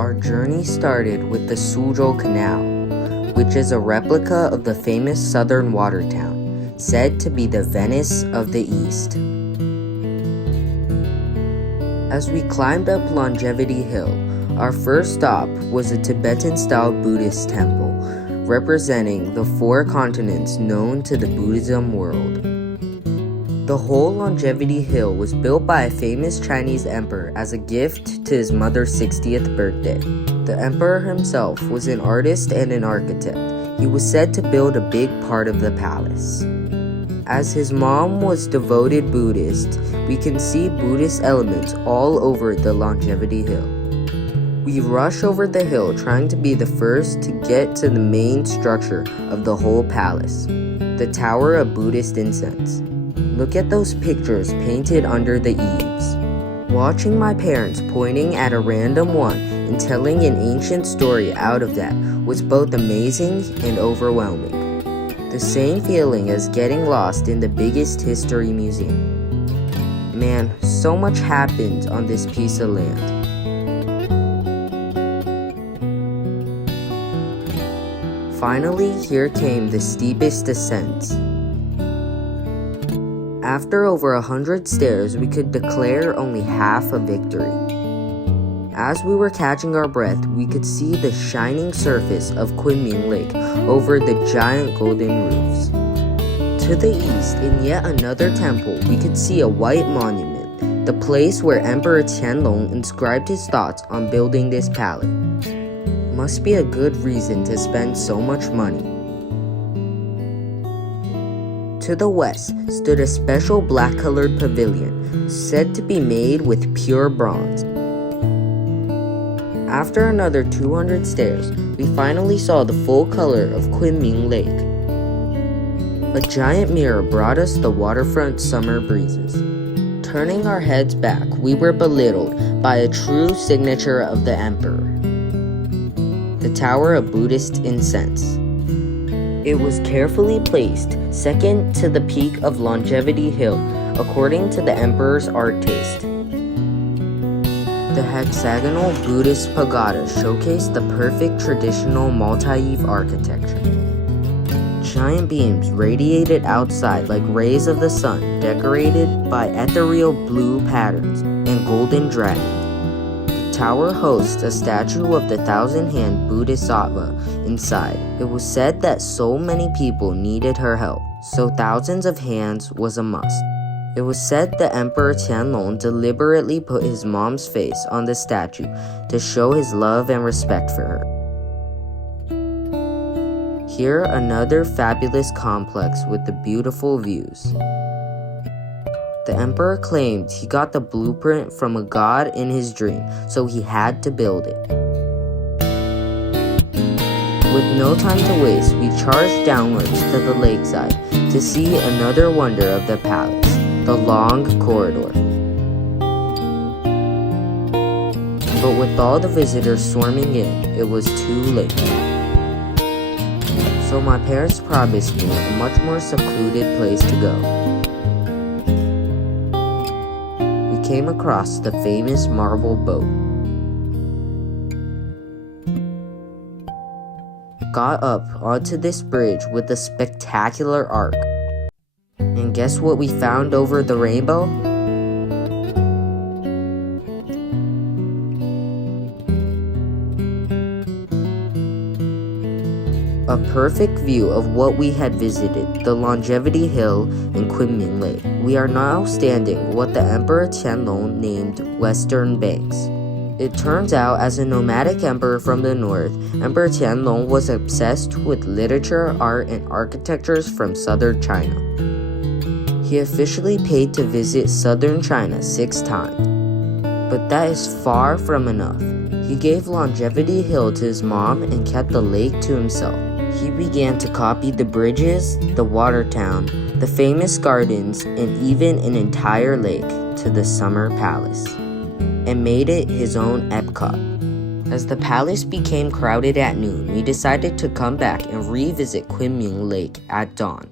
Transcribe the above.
Our journey started with the Suzhou Canal, which is a replica of the famous southern water town, said to be the Venice of the East. As we climbed up Longevity Hill, our first stop was a Tibetan-style Buddhist temple, representing the 4 continents known to the Buddhism world. The whole Longevity Hill was built by a famous Chinese emperor as a gift to his mother's 60th birthday. The emperor himself was an artist and an architect. He was said to build a big part of the palace. As his mom was devoted Buddhist, we can see Buddhist elements all over the Longevity Hill. We rush over the hill trying to be the first to get to the main structure of the whole palace, the Tower of Buddhist Incense. Look at those pictures painted under the eaves. Watching my parents pointing at a random one and telling an ancient story out of that was both amazing and overwhelming. The same feeling as getting lost in the biggest history museum. Man, so much happened on this piece of land. Finally, here came the steepest ascents. After over 100 stairs, we could declare only half a victory. As we were catching our breath, we could see the shining surface of Kunming Lake over the giant golden roofs. To the east, in yet another temple, we could see a white monument, the place where Emperor Qianlong inscribed his thoughts on building this palace. Must be a good reason to spend so much money. To the west stood a special black-colored pavilion, said to be made with pure bronze. After another 200 stairs, we finally saw the full color of Kunming Lake. A giant mirror brought us the waterfront summer breezes. Turning our heads back, we were belittled by a true signature of the emperor, the Tower of Buddhist Incense. It was carefully placed second to the peak of Longevity Hill, according to the emperor's art taste. The hexagonal Buddhist pagoda showcased the perfect traditional multi-eve architecture. Giant beams radiated outside like rays of the sun, decorated by ethereal blue patterns and golden dragons. The tower hosts a statue of the 1,000-hand Bodhisattva inside. It was said that so many people needed her help, so thousands of hands was a must. It was said that Emperor Qianlong deliberately put his mom's face on the statue to show his love and respect for her. Here, another fabulous complex with the beautiful views. The emperor claimed he got the blueprint from a god in his dream, so he had to build it. With no time to waste, we charged downwards to the lakeside to see another wonder of the palace, the long corridor. But with all the visitors swarming in, it was too late. So my parents promised me a much more secluded place to go. We came across the famous marble boat. Got up onto this bridge with a spectacular arc. And guess what we found over the rainbow? A perfect view of what we had visited, the Longevity Hill and Kunming Lake. We are now standing what the Emperor Qianlong named Western Banks. It turns out, as a nomadic emperor from the north, Emperor Qianlong was obsessed with literature, art, and architectures from southern China. He officially paid to visit southern China 6 times. But that is far from enough. He gave Longevity Hill to his mom and kept the lake to himself. He began to copy the bridges, the water town, the famous gardens, and even an entire lake to the summer palace, and made it his own Epcot. As the palace became crowded at noon, we decided to come back and revisit Kunming Lake at dawn.